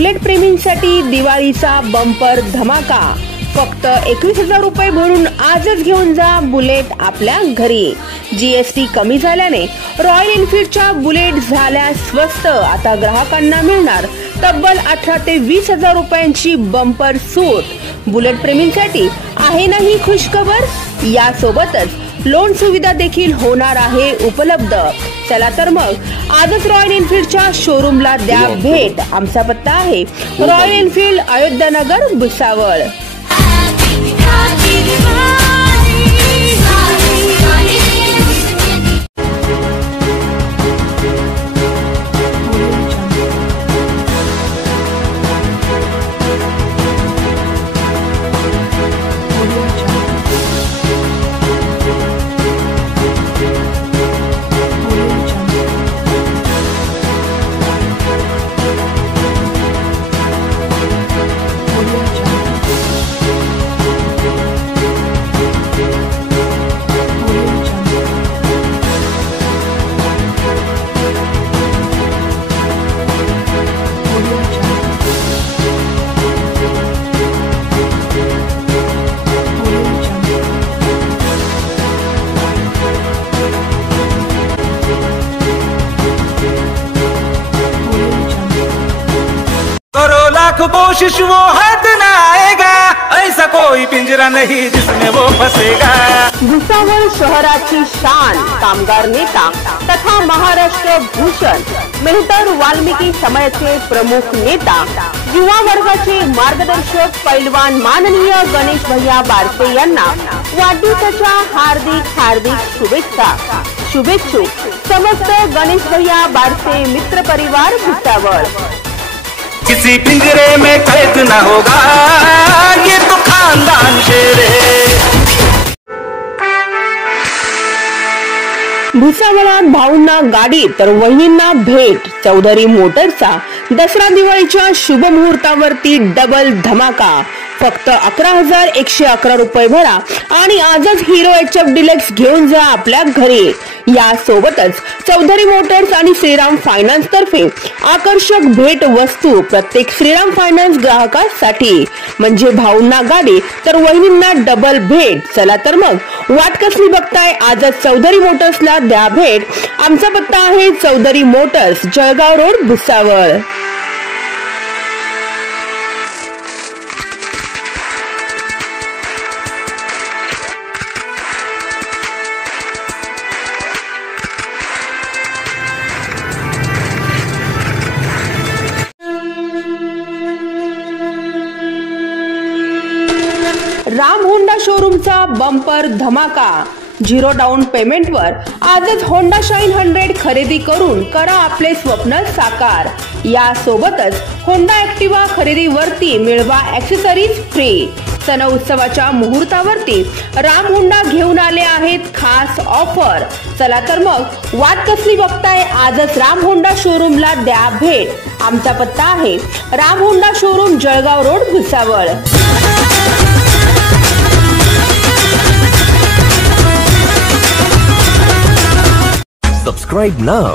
Bullet प्रेमींसाठी दिवाळीचा bumper धमाका। फक्त 21,000 रुपये भरून आजच घेऊन जा बुलेट आपल्या घरी। जीएसटी कमी झाल्याने रॉयल एनफील्डच्या बुलेट झाल्या स्वस्त। आता ग्राहकांना मिळणार तब्बल 18 ते 20,000 रुपयांची बंपर सूट। बुलेट प्रेमींसाठी आहे ना ही खुशखबर। यासोबतच लोन सुविधा देखील होणार आहे उपलब्ध। चला तर मग आजच रॉयल एनफील्डच्या शोरूमला द्या भेट। आमचा पत्ता आहे रॉयल एनफील्ड, अयोध्यानगर, भुसावळ। कोशिश वो हाथ न आएगा, ऐसा कोई पिंजरा नहीं जिसमें वो फंसेगा। भुसावळ शहराची शान, कामगार नेता तथा महाराष्ट्र भूषण मेहतर वाल्मिकी समाजाचे प्रमुख नेता, युवा वर्गाचे मार्गदर्शक पैलवान माननीय गणेश भैया बारसे यांना वाढदिवसाच्या हार्दिक शुभेच्छा। शुभेच्छुक समस्त गणेश भैया बारसे मित्र परिवार भुसावळ। किसी पिंजरे में कैद न होगा, ये तो खानदान शेर है। भुसावळात भाऊंना गाडी तर वहिनींना भेट। चौधरी मोटर्सचा दसरा दिवाळीच्या शुभ मुहूर्तावरती डबल धमाका। फक्त 11,111 रुपये भरा आणि आजच हिरो HF डिलक्स घेऊन जा आपल्या घरी। यासोबतच चौधरी मोटर्स आणि श्रीराम फायनान्स तर्फे आकर्षक भेट वस्तू प्रत्येक श्रीराम फायनान्स ग्राहकासाठी। म्हणजे भाऊंना गाडी तर वहिनींना डबल भेट। चला तर मग वाट कसली बघताय, आजच चौधरी मोटर्सला द्या भेट। आमचा पत्ता आहे Chaudhary motors, Jalgaon road, Bhusawal. Ram Honda शोरूमचा बंपर धमाका। 0 डाऊन पेमेंटवर आजच होंडा शाईन 100 खरेदी करून करा आपले स्वप्न साकार। यासोबतच होंडा ऍक्टिवा खरेदीवरती मिळवा ॲक्सेसरीज फ्री। सण उत्सवाच्या मुहूर्तावरती राम होंडा घेऊन आले आहेत खास ऑफर। चला तर मग वाट कसली बघताय, आजच राम होंडा शोरूमला द्या भेट। आमचा पत्ता आहे Ram Honda showroom, Jalgaon road, Bhusawal. Subscribe now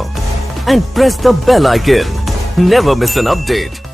and press the bell icon. Never miss an update.